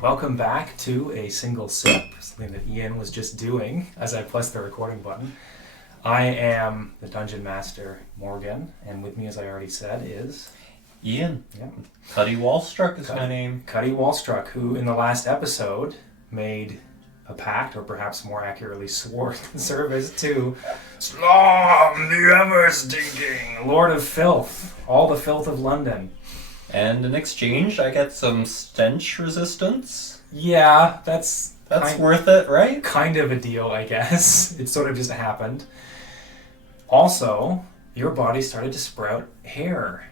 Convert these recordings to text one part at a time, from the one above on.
Welcome back to A Single Sip, something that Ian was just doing as I pressed the recording button. I am the Dungeon Master, Morgan, and with me, as I already said, is... Ian. Yeah. Cuddy Wallstruck is my name. Cuddy Wallstruck, who in the last episode made a pact, or perhaps more accurately swore service to Slom, the ever-stinking Lord of Filth, all the filth of London. And in exchange, I get some stench resistance. Yeah, that's worth it, right? Kind of a deal, I guess. It sort of just happened. Also, your body started to sprout hair.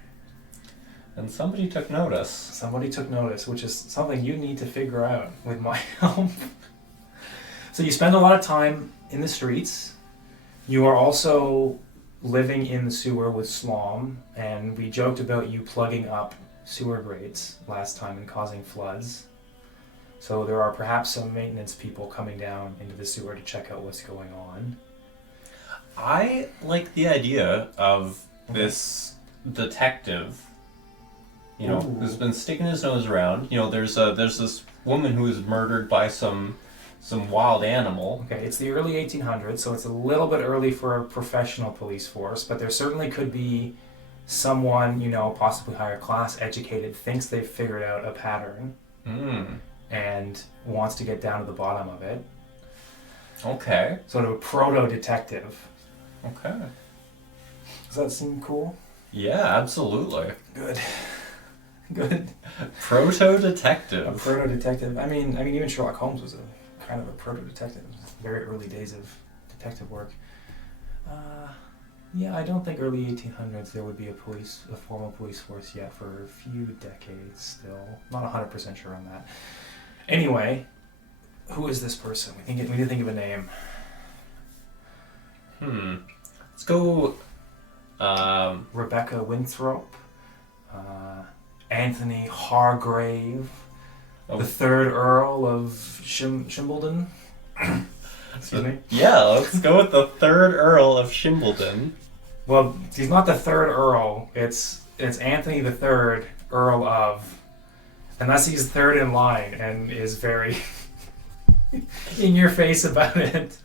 And somebody took notice. Somebody took notice, which is something you need to figure out with my help. So you spend a lot of time in the streets. You are also living in the sewer with Slom, and we joked about you plugging up sewer grates last time and causing floods. So there are perhaps some maintenance people coming down into the sewer to check out what's going on. I like the idea of this detective, who's been sticking his nose around. There's this woman who was murdered by some wild animal. Okay, it's the early 1800s, so it's a little bit early for a professional police force, but there certainly could be someone, possibly higher class, educated, thinks they've figured out a pattern and wants to get down to the bottom of it. Okay. Sort of a proto-detective. Okay. Does that seem cool? Yeah, absolutely. Good. Proto-detective. A proto-detective. I mean, even Sherlock Holmes was a kind of a proto-detective. Very early days of detective work. Yeah, I don't think early 1800s there would be a formal police force yet for a few decades still. Not 100% sure on that. Anyway, who is this person? We need to think of a name. Let's go... Rebecca Winthrop. Anthony Hargrave. The third Earl of Shimbledon. Excuse me? Yeah, let's go with the third Earl of Shimbledon. Well, he's not the third Earl. It's Anthony the third Earl of... Unless he's third in line and is very in your face about it.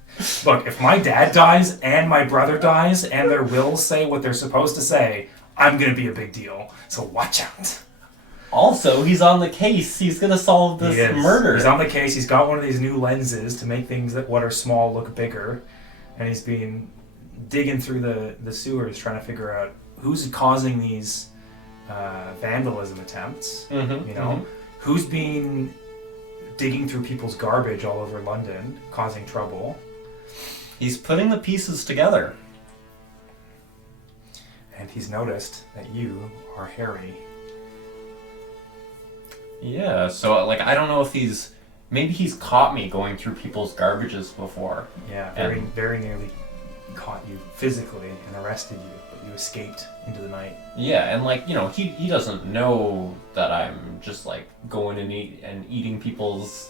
Look, if my dad dies and my brother dies and their wills say what they're supposed to say, I'm going to be a big deal. So watch out. Also, he's on the case. He's going to solve this murder. He's on the case. He's got one of these new lenses to make things that what are small look bigger. And he's been digging through the sewers trying to figure out who's causing these vandalism attempts. Who's been digging through people's garbage all over London, causing trouble. He's putting the pieces together. And he's noticed that you are hairy. Yeah, so I don't know if maybe he's caught me going through people's garbages before. Yeah, very nearly caught you physically and arrested you, but you escaped into the night. Yeah, and he doesn't know that I'm just going and eating people's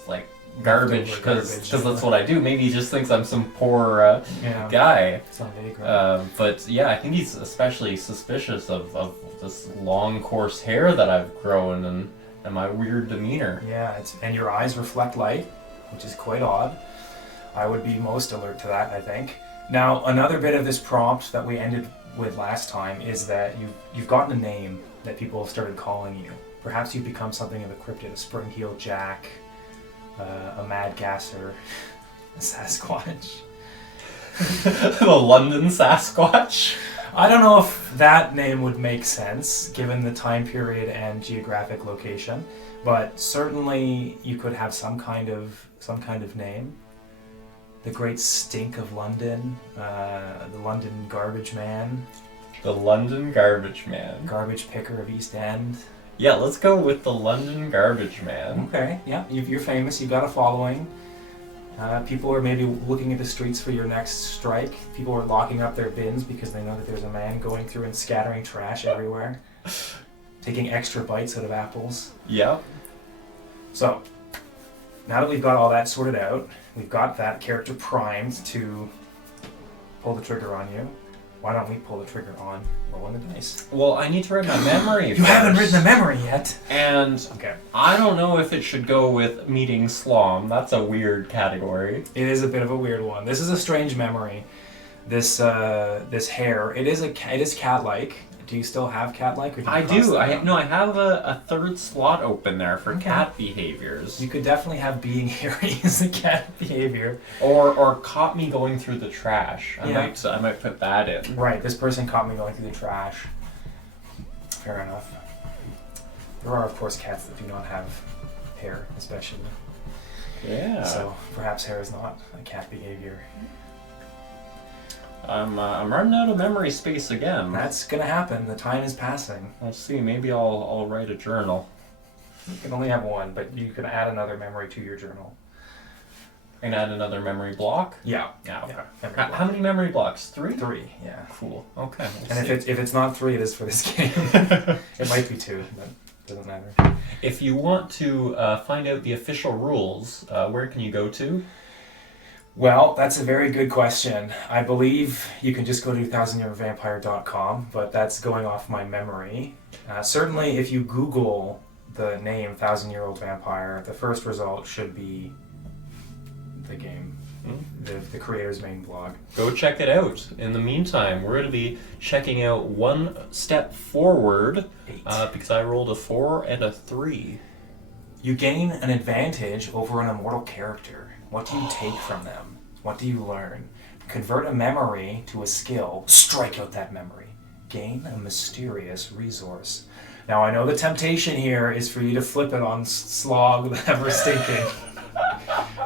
garbage because that's what I do. Maybe he just thinks I'm some poor guy. It's not vague, right? But yeah, I think he's especially suspicious of this long coarse hair that I've grown and my weird demeanor. Yeah, and your eyes reflect light, which is quite odd. I would be most alert to that, I think. Now, another bit of this prompt that we ended with last time is that you've gotten a name that people have started calling you. Perhaps you've become something of a cryptid, a spring-heeled jack, a mad gasser, a Sasquatch. The London Sasquatch? I don't know if that name would make sense given the time period and geographic location, but certainly you could have some kind of name. The Great Stink of London, the London Garbage Man. The London Garbage Man. Garbage Picker of East End. Yeah, let's go with the London Garbage Man. Okay, yeah, you're famous, you've got a following. People are maybe looking at the streets for your next strike. People are locking up their bins because they know that there's a man going through and scattering trash everywhere. Taking extra bites out of apples. Yeah. So, now that we've got all that sorted out, we've got that character primed to pull the trigger on you. why don't we pull the trigger on rolling the dice? Well, I need to write my memory You first. haven't written the memory yet. And Okay. I don't know if it should go with meeting Slom. That's a weird category. It is a bit of a weird one. This is a strange memory. This hair. It is cat-like. Do you still have cat-like? Or did you I cross do. that out? I have a third slot open there for Okay. cat behaviors. You could definitely have being hairy as a cat behavior. Or caught me going through the trash. I Yeah. might put that in. Right. This person caught me going through the trash. Fair enough. There are, of course, cats that do not have hair, especially. Yeah. So perhaps hair is not a cat behavior. I'm running out of memory space again. That's gonna happen. The time is passing. We'll see. Maybe I'll write a journal. You can only have one, but you can add another memory to your journal. And add another memory block. Yeah. Yeah. Okay. Memory How block. many memory blocks? 3. 3. Yeah. Cool. Okay. And if it's not 3, it is for this game. It might be 2, but it doesn't matter. If you want to find out the official rules, where can you go to? Well, that's a very good question. I believe you can just go to 1000yearvampire.com, but that's going off my memory. Certainly, if you Google the name 1000-Year-Old Vampire, the first result should be the game, the creator's main blog. Go check it out. In the meantime, we're going to be checking out One Step Forward 8. because I rolled a 4 and a 3. You gain an advantage over an immortal character. What do you take from them? What do you learn? Convert a memory to a skill. Strike out that memory. Gain a mysterious resource. Now, I know the temptation here is for you to flip it on Slog, the ever-stinking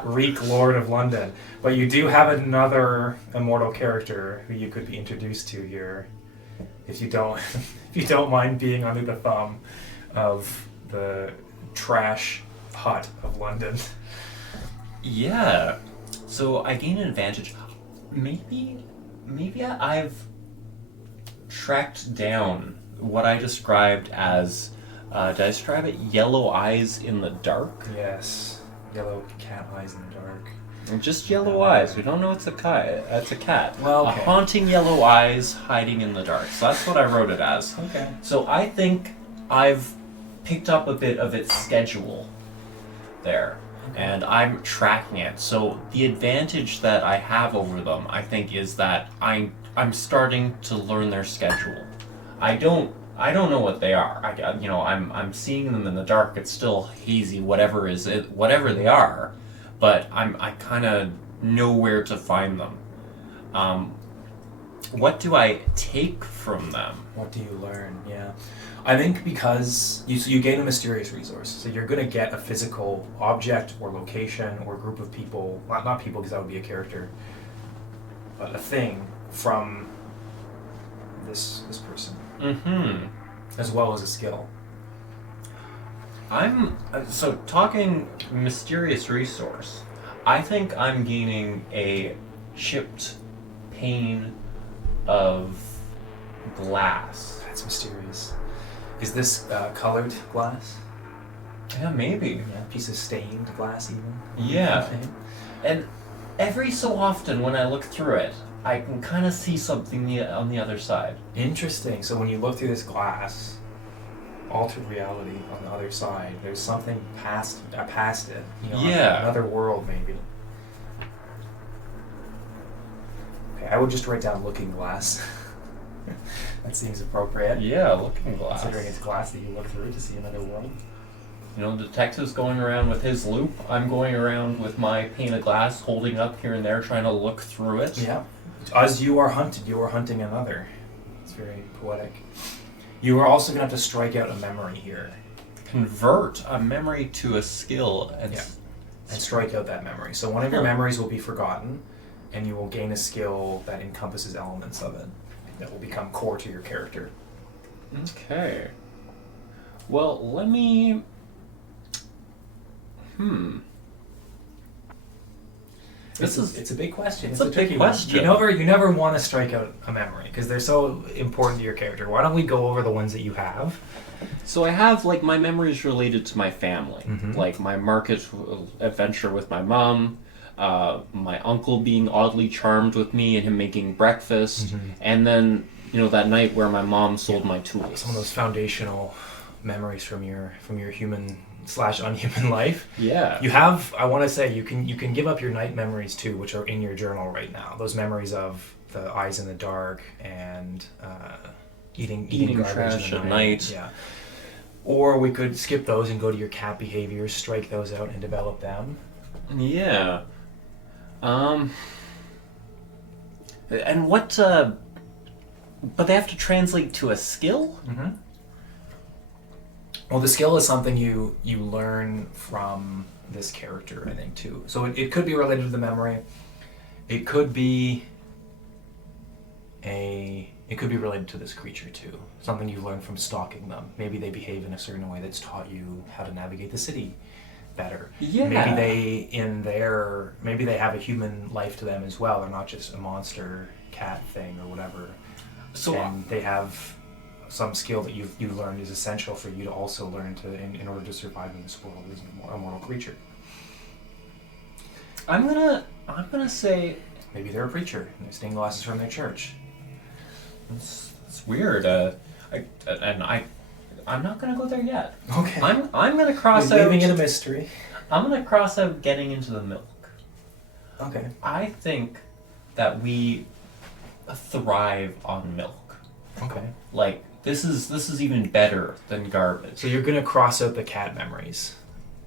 Reek Lord of London. But you do have another immortal character who you could be introduced to here, if you don't, if you don't mind being under the thumb of the trash hut of London. Yeah. So I gain an advantage. Maybe I've tracked down what I described as, did I describe it? Yellow eyes in the dark? Yes, yellow cat eyes in the dark. Just yellow eyes. We don't know it's a cat. It's a cat. Well, okay. A haunting yellow eyes hiding in the dark. So that's what I wrote it as. Okay. So I think I've picked up a bit of its schedule there. And I'm tracking it. So the advantage that I have over them, I think, is that I'm starting to learn their schedule. I don't know what they are. I'm seeing them in the dark. It's still hazy, whatever they are, but I kind of know where to find them. What do I take from them? What do you learn? Yeah. I think because you gain a mysterious resource, so you're going to get a physical object or location or group of people, not people because that would be a character, but a thing from this person, as well as a skill. So talking mysterious resource, I think I'm gaining a chipped pane of glass. That's mysterious. Is this colored glass? Yeah, maybe. Yeah, a piece of stained glass even. Yeah. Okay. And every so often when I look through it, I can kind of see something on the other side. Interesting. So when you look through this glass, altered reality on the other side, there's something past it. Yeah. Another world maybe. Okay, I would just write down looking glass. That seems appropriate. Yeah, looking glass. Considering it's glass that you look through to see another world. The detective's going around with his loop. I'm going around with my pane of glass, holding up here and there, trying to look through it. Yeah. As you are hunted, you are hunting another. It's very poetic. You are also going to have to strike out a memory here. Convert a memory to a skill. And strike out that memory. So one of your memories will be forgotten, and you will gain a skill that encompasses elements of it that will become core to your character. Okay. Well, let me... It's a big question. It's a tricky big one. question. You never want to strike out a memory because they're so important to your character. Why don't we go over the ones that you have? So I have, my memories related to my family. Mhm. Like my market adventure with my mom, my uncle being oddly charmed with me and him making breakfast, Mm-hmm. and then that night where my mom sold my tools. Some of those foundational memories from your human / unhuman life. Yeah. You have, I want to say, you can give up your night memories too, which are in your journal right now. Those memories of the eyes in the dark and eating garbage trash in the at night. Yeah. Or we could skip those and go to your cat behaviors, strike those out, and develop them. Yeah. And what? But they have to translate to a skill. Mm-hmm. Well, the skill is something you learn from this character, I think, too. So it could be related to the memory. It could be related to this creature, too. Something you learn from stalking them. Maybe they behave in a certain way that's taught you how to navigate the city better. Yeah. Maybe they have a human life to them as well. They're not just a monster cat thing or whatever. And they have some skill that you've learned is essential for you to also learn in order to survive in this world as a mortal creature. I'm gonna say Maybe they're a preacher and they're stained glasses from their church. it's weird. I'm not gonna go there yet. Okay. I'm gonna cross out. Leaving it a mystery. I'm gonna cross out getting into the milk. Okay. I think that we thrive on milk. Okay. Like this is even better than garbage. So you're gonna cross out the cat memories.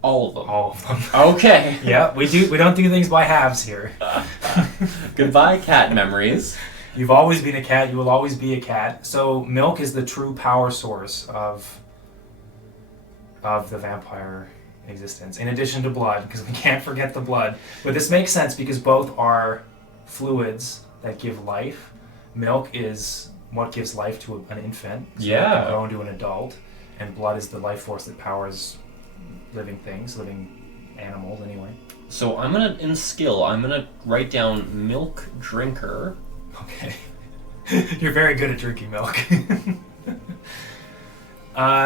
All of them. All of them. Okay. Yeah, we don't do things by halves here. Goodbye, cat memories. You've always been a cat. You will always be a cat. So milk is the true power source of the vampire existence. In addition to blood, because we can't forget the blood. But this makes sense because both are fluids that give life. Milk is what gives life to an infant. So Yeah. it can grow into an adult. And blood is the life force that powers living things, living animals anyway. So I'm gonna write down milk drinker. Okay. You're very good at drinking milk.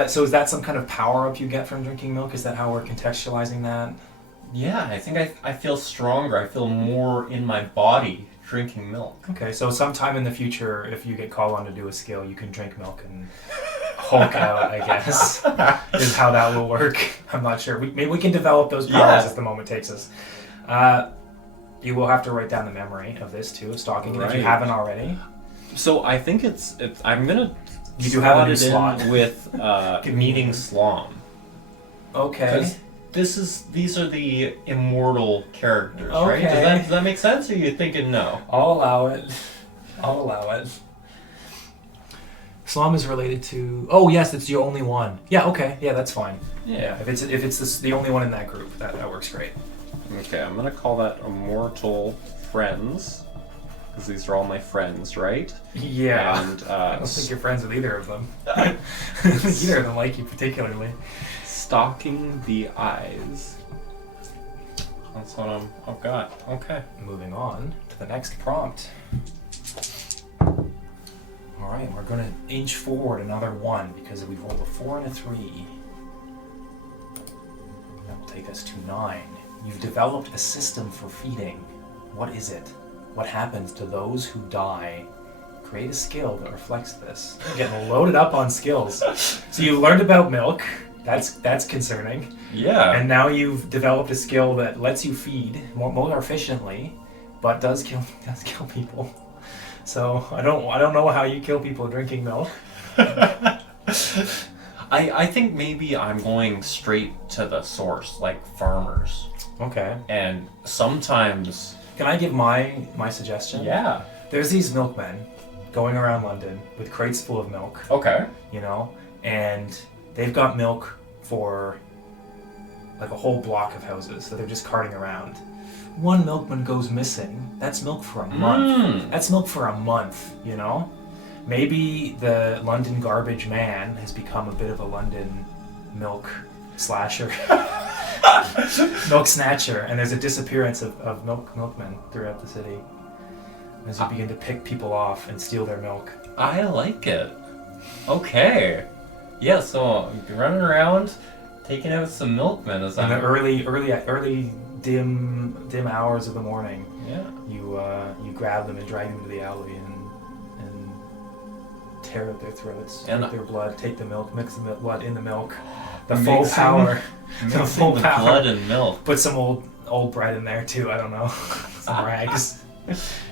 So is that some kind of power-up you get from drinking milk? Is that how we're contextualizing that? Yeah, I think I feel stronger. I feel more in my body drinking milk. Okay, so sometime in the future, if you get called on to do a skill, you can drink milk and Hulk out, I guess, is how that will work. I'm not sure. Maybe we can develop those powers as the moment takes us. You will have to write down the memory of this too, stalking, if you haven't already. So I think it's I'm gonna. You do have a new slot slot with meeting Slom. Okay. These are the immortal characters, Okay. right? Does that make sense, or are you thinking no? I'll allow it. Slom is related to. Oh yes, it's the only one. Yeah. Okay. Yeah, that's fine. Yeah. If it's the only one in that group, that works great. Okay, I'm gonna call that immortal friends, because these are all my friends, right? Yeah. And I don't think you're friends with either of them. I don't think either of them like you particularly. stalking the eyes. That's what I've got. Okay. Moving on to the next prompt. Alright, we're going to inch forward another 1 because we've rolled a 4 and a 3. That will take us to 9. You've developed a system for feeding. What is it? What happens to those who die? Create a skill that reflects this. You're getting loaded up on skills. So you learned about milk. That's concerning. Yeah. And now you've developed a skill that lets you feed more efficiently, but does kill people. So I don't know how you kill people drinking milk. I think maybe I'm going straight to the source, like farmers. Okay. And sometimes. Can I give my suggestion? Yeah. There's these milkmen going around London with crates full of milk. Okay. You know, and they've got milk for like a whole block of houses that they're just carting around. One milkman goes missing. That's milk for a month. That's milk for a month, you know? Maybe the London garbage man has become a bit of a London milk slasher. Milk snatcher, and there's a disappearance of milkmen throughout the city as you begin to pick people off and steal their milk. I like it. Okay. Yeah, so running around, taking out some milkmen as In the I'm... early dim hours of the morning, Yeah. you grab them and drag them to the alley and tear at their throats, And drink their blood, take the milk, mix the blood in the milk, the Mixing- full power, the Mixing full the power. blood and milk. Put some old bread in there too. I don't know, some rags,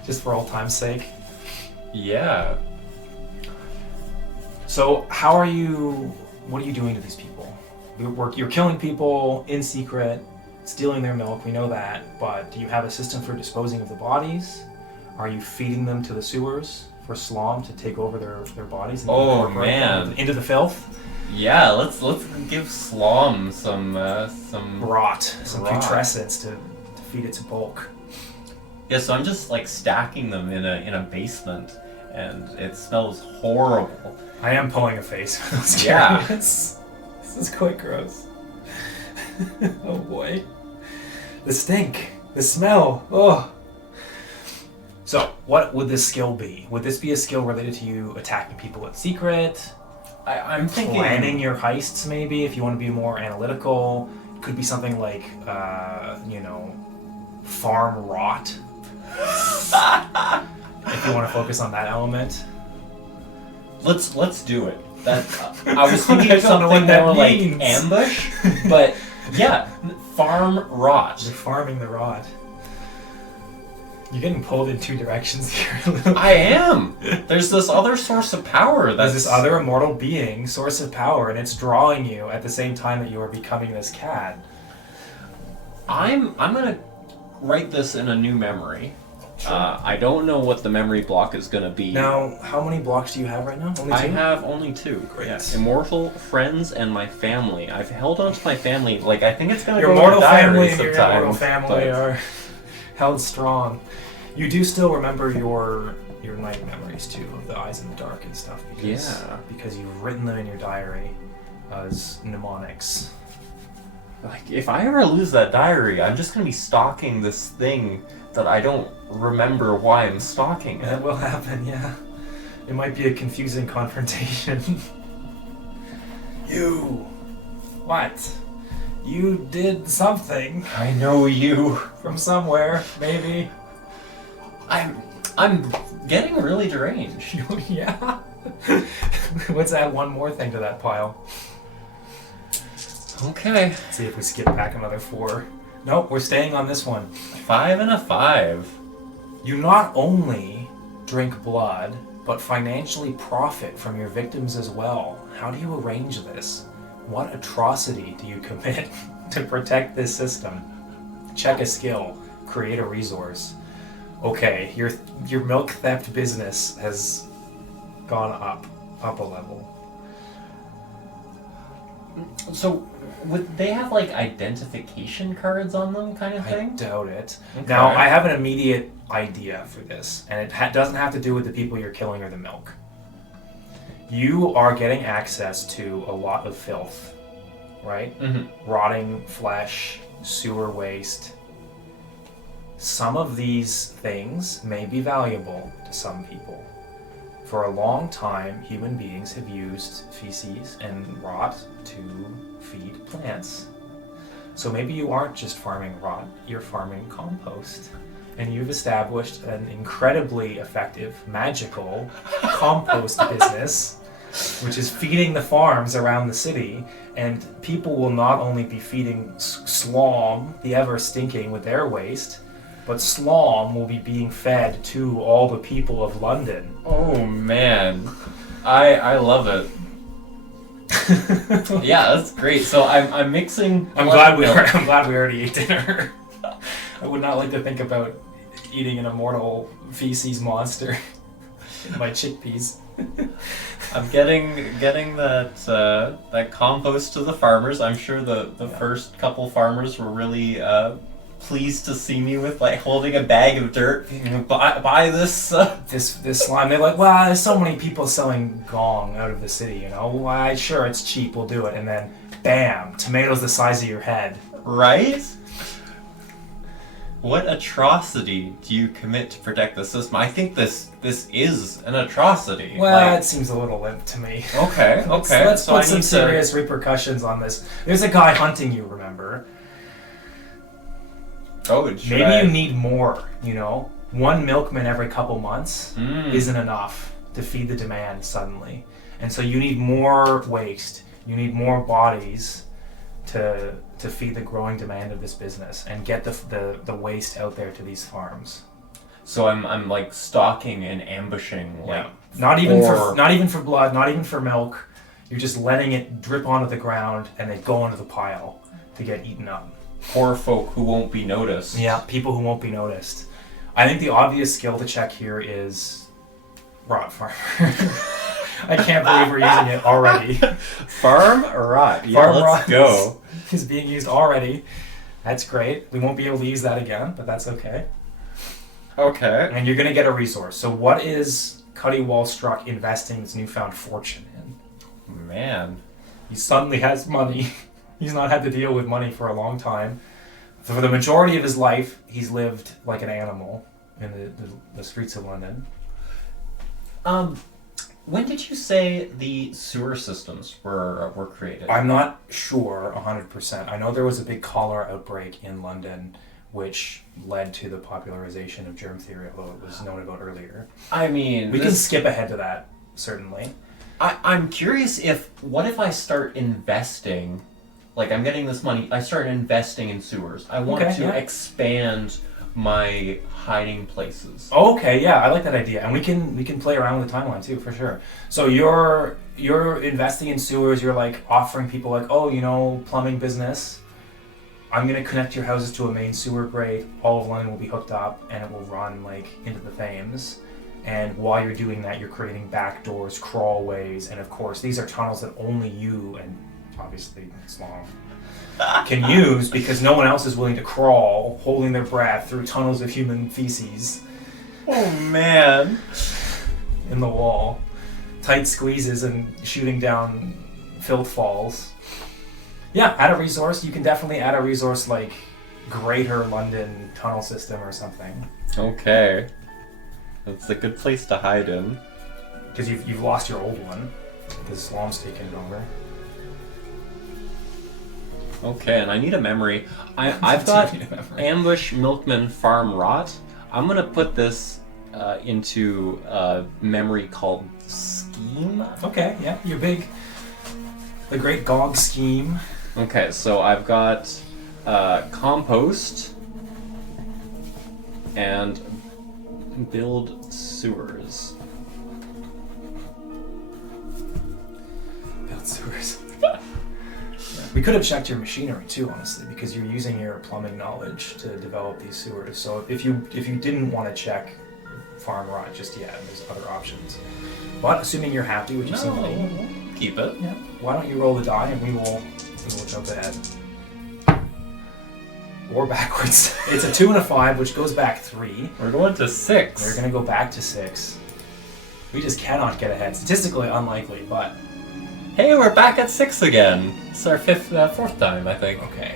just for old time's sake. Yeah. So how are you? What are you doing to these people? You're killing people in secret, stealing their milk. We know that. But do you have a system for disposing of the bodies? Are you feeding them to the sewers for slum to take over their bodies? And Oh, incorporate them man. into the filth. Yeah, let's give Slom some Rot, some Rot. putrescence to feed its bulk. Yeah, so I'm just like stacking them in a basement, and it smells horrible. I am pulling a face for those Yeah. carrots. This is quite gross. Oh boy. The stink. The smell. Oh. So, what would this skill be? Would this be a skill related to you attacking people in secret? I'm thinking Planning your heists, maybe, if you want to be more analytical? It could be something like, farm rot. If you want to focus on that element. Let's do it. That I was thinking I of don't know something what that more like means. ambush, but yeah, farm rot. You're farming the rot. You're getting pulled in two directions here a little. I am. There's this other source of power. There's this other immortal being, source of power, and it's drawing you at the same time that you are becoming this cat. I'm gonna write this in a new memory. I don't know what the memory block is gonna be. Now, how many blocks do you have right now? Only two? I have only two. Great. Yeah. Immortal, friends, and my family. I've held on to my family. Like, I think it's gonna Your go mortal in the diary family and your sometime, immortal family but- are held strong. You do still remember your night memories too, of the eyes in the dark and stuff, because you've written them in your diary as mnemonics. Like, if I ever lose that diary, I'm just gonna be stalking this thing that I don't remember why I'm stalking it. That will happen, yeah. It might be a confusing confrontation. You! What? You did something I know you. from somewhere, maybe. I'm getting really deranged. Yeah. Let's add one more thing to that pile. Okay. See if we skip back another 4. Nope, we're staying on this one. 5 and a 5. You not only drink blood, but financially profit from your victims as well. How do you arrange this? What atrocity do you commit to protect this system? Check a skill. Create a resource. Okay, your milk theft business has gone up a level. So, would they have like identification cards on them, kind of I thing? doubt it. Okay. Now, I have an immediate idea for this, and it doesn't have to do with the people you're killing or the milk. You are getting access to a lot of filth, right? Mm-hmm. Rotting flesh, sewer waste. Some of these things may be valuable to some people. For a long time, human beings have used feces and rot to feed plants. So maybe you aren't just farming rot, you're farming compost. And you've established an incredibly effective, magical compost business, which is feeding the farms around the city. And people will not only be feeding slom, the ever stinking with their waste, but slom will be being fed to all the people of London. Oh man, I love it. Yeah, that's great. So I'm mixing. I'm glad we already ate dinner. I would not like to think about eating an immortal feces monster in my chickpeas. I'm getting that compost to the farmers. I'm sure the first couple farmers were really pleased to see me with like holding a bag of dirt. Buy this. This slime. They're like, wow, there's so many people selling gong out of the city. You know, why? Sure, it's cheap. We'll do it. And then, bam, tomatoes the size of your head. Right? What atrocity do you commit to protect the system? I think this is an atrocity. Well, it seems a little limp to me. Okay. Let's So I put some need to- serious repercussions on this. There's a guy hunting you, remember? Oh, maybe you need more, you know? One milkman every couple months isn't enough to feed the demand suddenly. And so you need more waste. You need more bodies to feed the growing demand of this business and get the waste out there to these farms. So I'm like stalking and ambushing, like not even for blood, not even for milk. You're just letting it drip onto the ground and they go into the pile to get eaten up. Poor folk who won't be noticed. Yeah, people who won't be noticed. I think the obvious skill to check here is rot farmer. I can't believe we're using it already. Farm rot. Yeah, Farm let's rot go. is being used already. That's great. We won't be able to use that again, but that's okay. Okay. And you're going to get a resource. So what is Cuddy Wallstruck investing his newfound fortune in? Man. He suddenly has money. He's not had to deal with money for a long time. For the majority of his life, he's lived like an animal in the streets of London. When did you say the sewer systems were created? I'm not sure 100%. I know there was a big cholera outbreak in London which led to the popularization of germ theory, although it was known about earlier. I mean... We can skip ahead to that, certainly. I'm curious what if I start investing, like I'm getting this money, I start investing in sewers. I want to expand my hiding places. Okay, yeah, I like that idea. And we can play around with the timeline too, for sure. So you're investing in sewers, you're like offering people like, oh, you know, plumbing business. I'm going to connect your houses to a main sewer grate. All of London will be hooked up and it will run like into the Thames. And while you're doing that, you're creating back doors, crawlways, and of course, these are tunnels that only you, and obviously it's long, can use because no one else is willing to crawl, holding their breath through tunnels of human feces. Oh man. In the wall. Tight squeezes and shooting down filth falls. Yeah, add a resource. You can definitely add a resource like Greater London Tunnel System or something. Okay. That's a good place to hide in. Because you've lost your old one. Because Slom's taken it over. Okay, and I need a memory. I've got Ambush, Milkman, Farm Rot. I'm going to put this into a memory called Scheme. Okay, yeah, you're big. The Great Gog Scheme. Okay, so I've got Compost and Build Sewers. Build sewers. We could have checked your machinery too, honestly, because you're using your plumbing knowledge to develop these sewers. So if you didn't want to check Farm Rot just yet, there's other options. But assuming you're happy, which you seem to be, keep it. Yeah. Why don't you roll the die and we will jump ahead. Or backwards. It's a 2 and a 5, which goes back 3. We're going to 6. We're going to go back to 6. We just cannot get ahead. Statistically unlikely, but... Hey, we're back at 6 again. It's our fourth time, I think. Okay.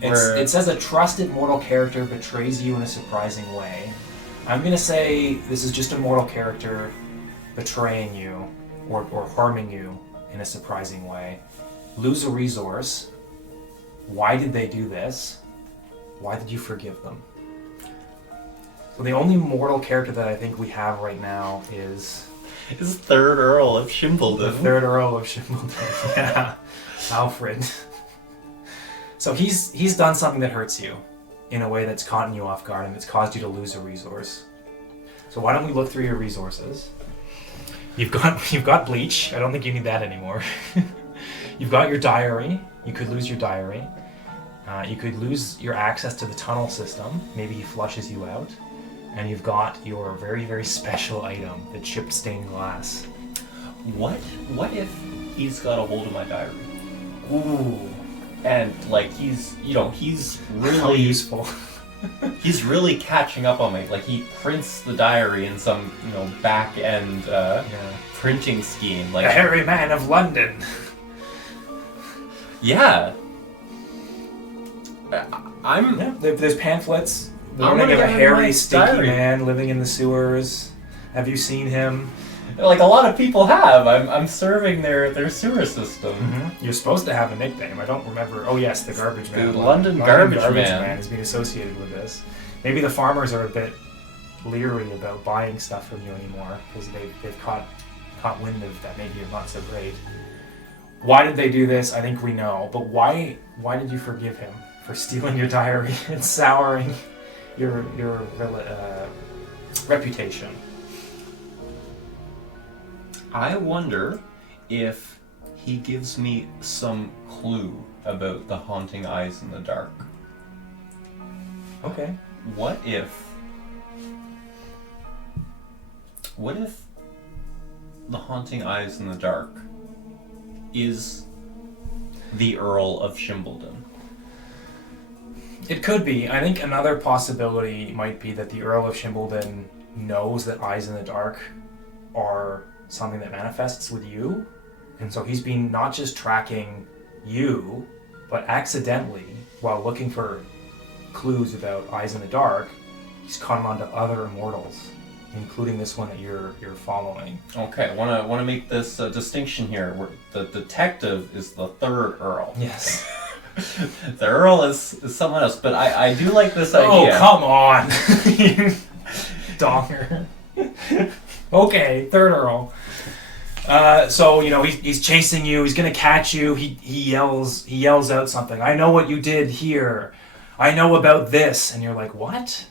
It says a trusted mortal character betrays you in a surprising way. I'm going to say this is just a mortal character betraying you or harming you in a surprising way. Lose a resource. Why did they do this? Why did you forgive them? So the only mortal character that I think we have right now is... Is Third Earl of Shimbledon. The Third Earl of Shimbledon, yeah. Alfred. So he's done something that hurts you in a way that's caught you off guard and that's caused you to lose a resource. So why don't we look through your resources? You've got bleach. I don't think you need that anymore. You've got your diary. You could lose your diary. You could lose your access to the tunnel system. Maybe he flushes you out. And you've got your very, very special item, the chipped stained glass. What if he's got a hold of my diary? Ooh. And like he's really how useful. He's really catching up on me. Like he prints the diary in some back end printing scheme. Like the hairy man of London. Yeah. There's pamphlets. I'm Warning gonna of a get hairy, my stinky diary. man living in the sewers. Have you seen him? Like a lot of people have. I'm serving their sewer system. Mm-hmm. You're supposed to have a nickname. I don't remember. Oh yes, the Garbage Man. The London Garbage Man has been associated with this. Maybe the farmers are a bit leery about buying stuff from you anymore because they've caught wind of that. Maybe you're not so great. Why did they do this? I think we know. But why did you forgive him for stealing your diary and souring your reputation? I wonder if he gives me some clue about the haunting eyes in the dark. Okay. What if the haunting eyes in the dark is the Earl of Shimbledon? It could be. I think another possibility might be that the Earl of Shimbledon knows that eyes in the dark are something that manifests with you, and so he's been not just tracking you, but accidentally, while looking for clues about eyes in the dark, he's caught on to other immortals, including this one that you're following. Okay, I want to make this distinction here. Where the detective is the third Earl. Yes. The Earl is someone else, but I do like this idea. Oh, come on! Donger. Okay, third Earl. So he's chasing you. He's gonna catch you. He yells out something. I know what you did here. I know about this. And you're like, what?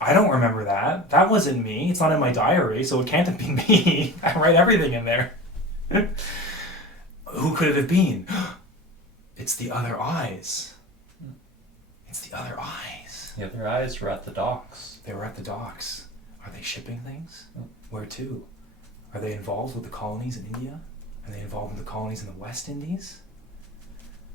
I don't remember that. That wasn't me. It's not in my diary, so it can't have been me. I write everything in there. Who could it have been? It's the other eyes. It's the other eyes. The other eyes were at the docks. They were at the docks. Are they shipping things? Where to? Are they involved with the colonies in India? Are they involved with the colonies in the West Indies?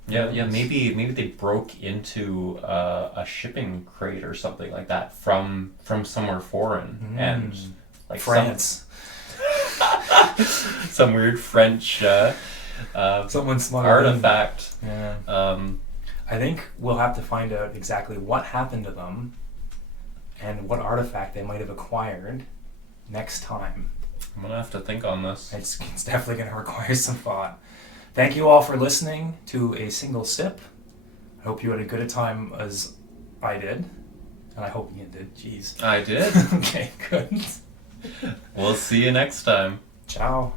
Yeah. Maybe they broke into a shipping crate or something like that from somewhere foreign and like France. Some weird French Someone smuggled artifact. Yeah. I think we'll have to find out exactly what happened to them and what artifact they might have acquired next time. I'm gonna have to think on this. It's definitely going to require some thought. Thank you all for listening to A Single Sip. I hope you had as good a time as I did. And I hope Ian did. Jeez. I did. Okay, good. We'll see you next time. Ciao.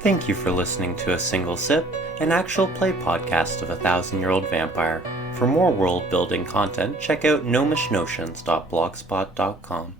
Thank you for listening to A Single Sip, an actual play podcast of a 1,000-year-old vampire. For more world-building content, check out gnomishnotions.blogspot.com.